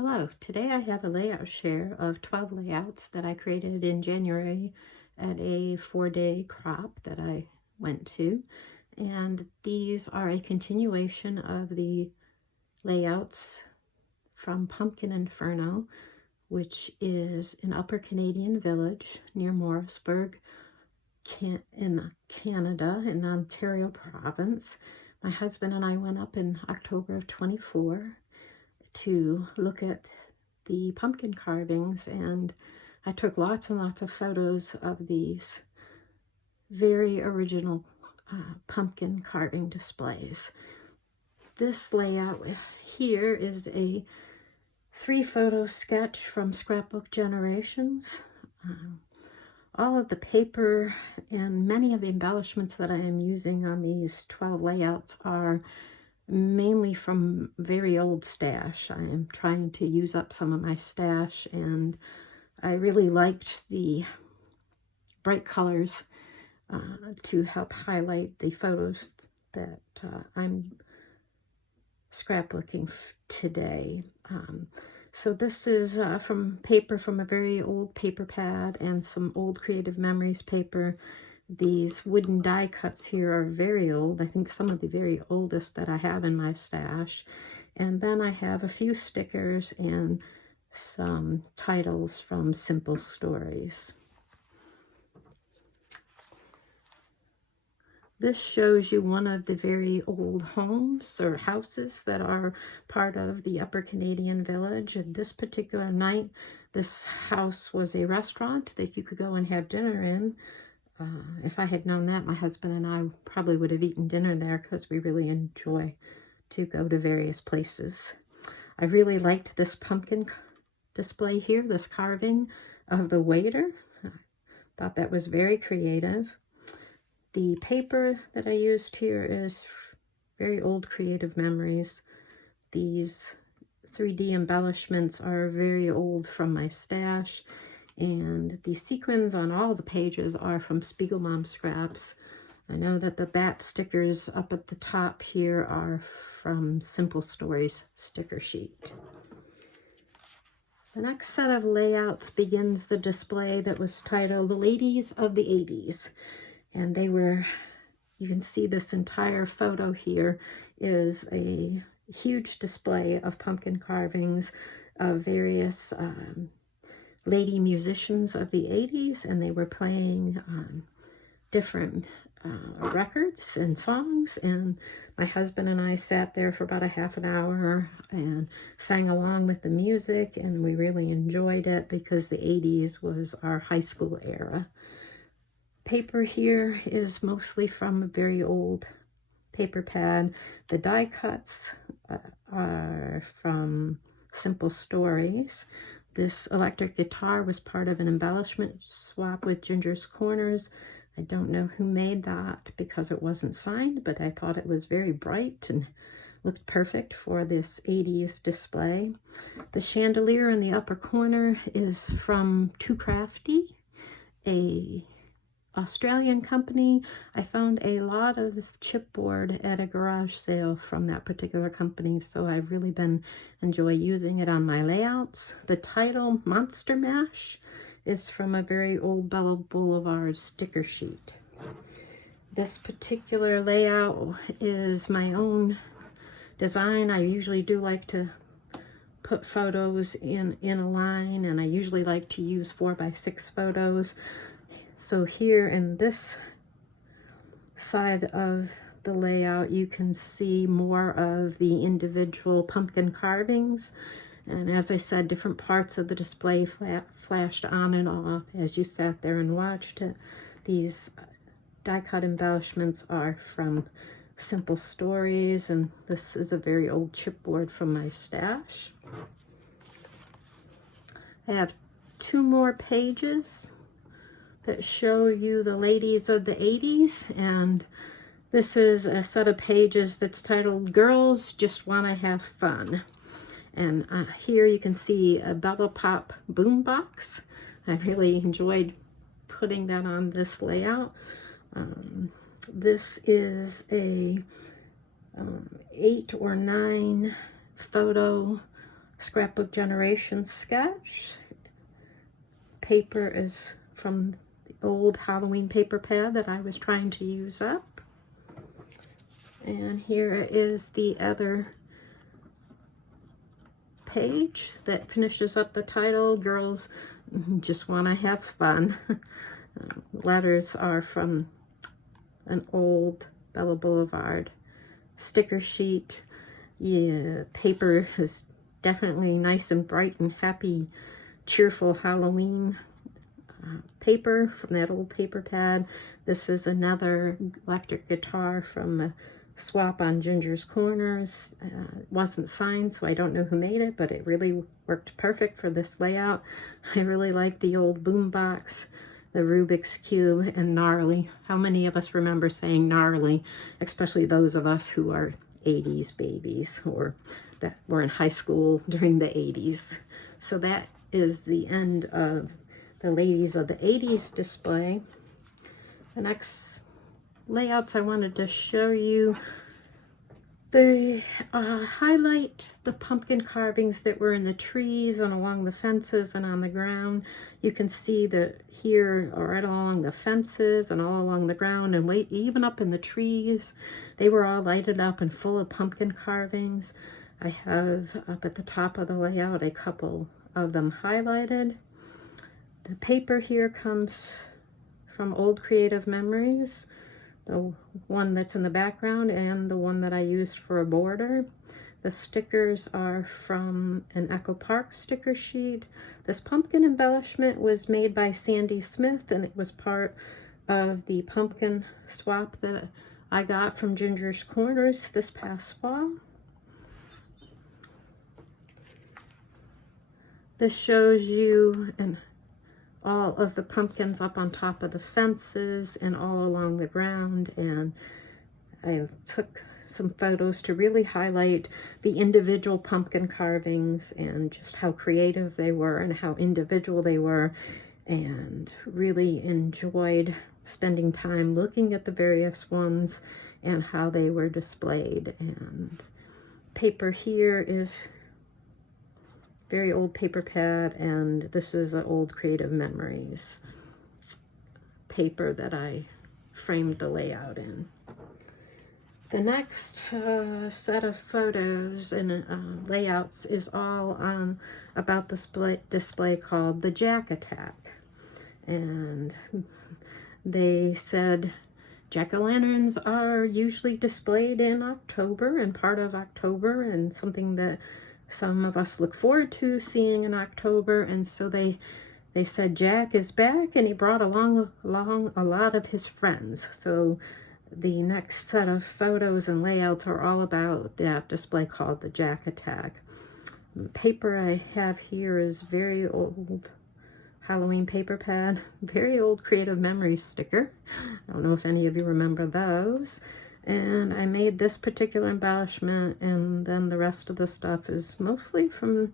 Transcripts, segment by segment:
Hello, today I have a layout share of 12 layouts that I created in January at a 4-day crop that I went to. And these are a continuation of the layouts from Pumpkin Inferno, which is an Upper Canadian village near Morrisburg, in Canada, in Ontario province. My husband and I went up in October of 24 to look at the pumpkin carvings, and I took lots and lots of photos of these very original pumpkin carving displays. This layout here is a 3-photo sketch from Scrapbook Generations. All of the paper and many of the embellishments that I am using on these 12 layouts are mainly from very old stash. I am trying to use up some of my stash, and I really liked the bright colors to help highlight the photos that I'm scrapbooking today. So this is from paper from a very old paper pad and some old Creative Memories paper. These wooden die cuts here are very old. I think some of the very oldest that I have in my stash. And then I have a few stickers and some titles from Simple Stories. This shows you one of the very old homes or houses that are part of the Upper Canadian Village. And this particular night, this house was a restaurant that you could go and have dinner in. If I had known that, my husband and I probably would have eaten dinner there because we really enjoy to go to various places. I really liked this pumpkin display here, this carving of the waiter. I thought that was very creative. The paper that I used here is very old Creative Memories. These 3D embellishments are very old from my stash, and the sequins on all the pages are from Spiegelmom Scraps. I know that the bat stickers up at the top here are from Simple Stories sticker sheet. The next set of layouts begins the display that was titled The Ladies of the 80s. And they were, you can see this entire photo here is a huge display of pumpkin carvings of various lady musicians of the 80s, and they were playing different records and songs, and my husband and I sat there for about a half an hour and sang along with the music, and we really enjoyed it because the 80s was our high school era. Paper here is mostly from a very old paper pad. The die cuts are from Simple Stories. This electric guitar was part of an embellishment swap with Ginger's Corners. I don't know who made that because it wasn't signed, but I thought it was very bright and looked perfect for this 80s display. The chandelier in the upper corner is from Too Crafty, a Australian company. I found a lot of chipboard at a garage sale from that particular company, so I've really been enjoying using it on my layouts. The title, Monster Mash, is from a very old Bella Boulevard sticker sheet. This particular layout is my own design. I usually do like to put photos in a line, and I usually like to use 4x6 photos. So here in this side of the layout, you can see more of the individual pumpkin carvings. And as I said, different parts of the display flashed on and off as you sat there and watched it. These die-cut embellishments are from Simple Stories, and this is a very old chipboard from my stash. I have 2 more pages that show you the ladies of the 80s, and this is a set of pages that's titled Girls Just Wanna Have Fun. And here you can see a Bella Pop boombox. I really enjoyed putting that on this layout. This is a 8 or 9 photo Scrapbook Generation sketch. Paper is from the old Halloween paper pad that I was trying to use up. And here is the other page that finishes up the title, Girls Just Want to Have Fun. Letters are from an old Bella Boulevard sticker sheet. Yeah, paper is definitely nice and bright and happy, cheerful Halloween paper from that old paper pad. This is another electric guitar from a swap on Ginger's Corners. It wasn't signed, so I don't know who made it, but it really worked perfect for this layout. I really like the old boombox, the Rubik's Cube, and gnarly. How many of us remember saying gnarly, especially those of us who are 80s babies or that were in high school during the 80s. So that is the end of the Ladies of the 80s display. The next layouts I wanted to show you, they highlight the pumpkin carvings that were in the trees and along the fences and on the ground. You can see that here, right along the fences and all along the ground and even up in the trees, they were all lighted up and full of pumpkin carvings. I have up at the top of the layout a couple of them highlighted. The paper here comes from Old Creative Memories, the one that's in the background and the one that I used for a border. The stickers are from an Echo Park sticker sheet. This pumpkin embellishment was made by Sandy Smith, and it was part of the pumpkin swap that I got from Ginger's Corners this past fall. This shows you all of the pumpkins up on top of the fences and all along the ground, and I took some photos to really highlight the individual pumpkin carvings and just how creative they were and how individual they were, and really enjoyed spending time looking at the various ones and how they were displayed. And paper here is very old paper pad, and this is an Old Creative Memories paper that I framed the layout in. The next set of photos and layouts is all about the display called the Jack Attack. And they said jack-o'-lanterns are usually displayed in October and part of October, and something that some of us look forward to seeing in October. And so they said Jack is back, and he brought along a lot of his friends. So the next set of photos and layouts are all about that display called the Jack Attack. The paper I have here is very old Halloween paper pad, very old Creative Memories sticker. I don't know if any of you remember those. And I made this particular embellishment, and then the rest of the stuff is mostly from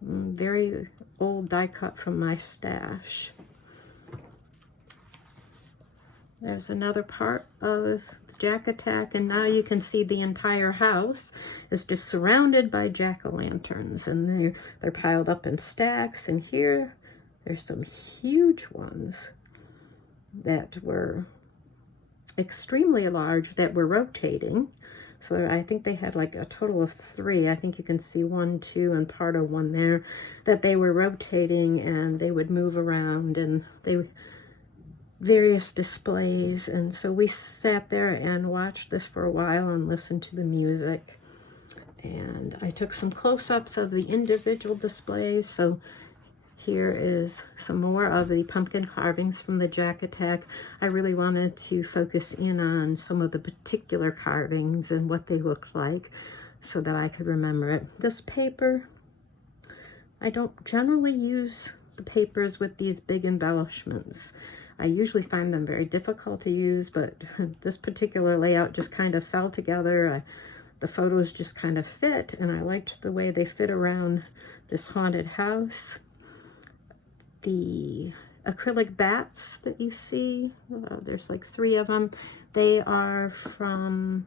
very old die cut from my stash. There's another part of the Jack Attack, and now you can see the entire house is just surrounded by jack-o'-lanterns, and they're piled up in stacks. And here there's some huge ones that were extremely large that were rotating. So I think they had like a total of 3. I think you can see 1, 2, and part of one there that they were rotating, and they would move around, and they various displays. And so we sat there and watched this for a while and listened to the music. And I took some close-ups of the individual displays. So here is some more of the pumpkin carvings from the Jack Attack. I really wanted to focus in on some of the particular carvings and what they looked like so that I could remember it. This paper, I don't generally use the papers with these big embellishments. I usually find them very difficult to use, but this particular layout just kind of fell together. The photos just kind of fit, and I liked the way they fit around this haunted house. The acrylic bats that you see, there's like 3 of them. They are from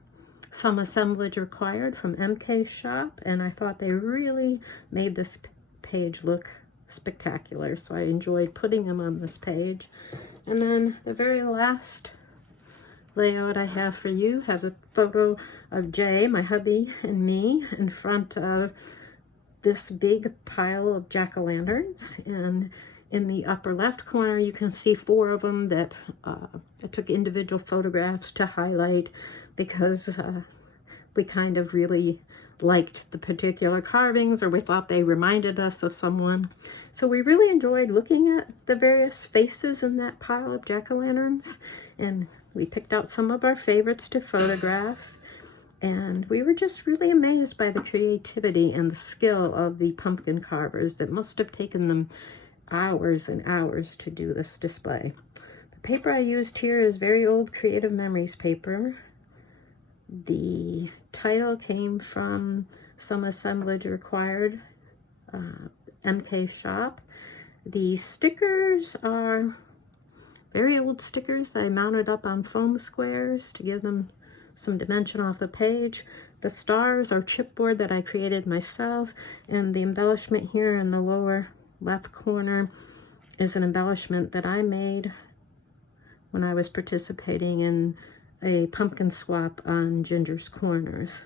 some assemblage required from MK Shop, and I thought they really made this page look spectacular, so I enjoyed putting them on this page. And then the very last layout I have for you has a photo of Jay, my hubby, and me in front of this big pile of jack-o'-lanterns, and in the upper left corner you can see 4 of them that I took individual photographs to highlight because we kind of really liked the particular carvings, or we thought they reminded us of someone. So we really enjoyed looking at the various faces in that pile of jack-o'-lanterns, and we picked out some of our favorites to photograph, and we were just really amazed by the creativity and the skill of the pumpkin carvers that must have taken them hours and hours to do this display. The paper I used here is very old Creative Memories paper. The title came from some assemblage required, MK Shop. The stickers are very old stickers that I mounted up on foam squares to give them some dimension off the page. The stars are chipboard that I created myself, and the embellishment here in the lower left corner is an embellishment that I made when I was participating in a pumpkin swap on Ginger's Corners.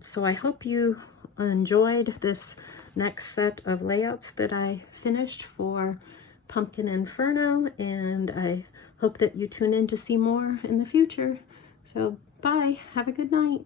So I hope you enjoyed this next set of layouts that I finished for Pumpkin Inferno, and I hope that you tune in to see more in the future. So bye, have a good night.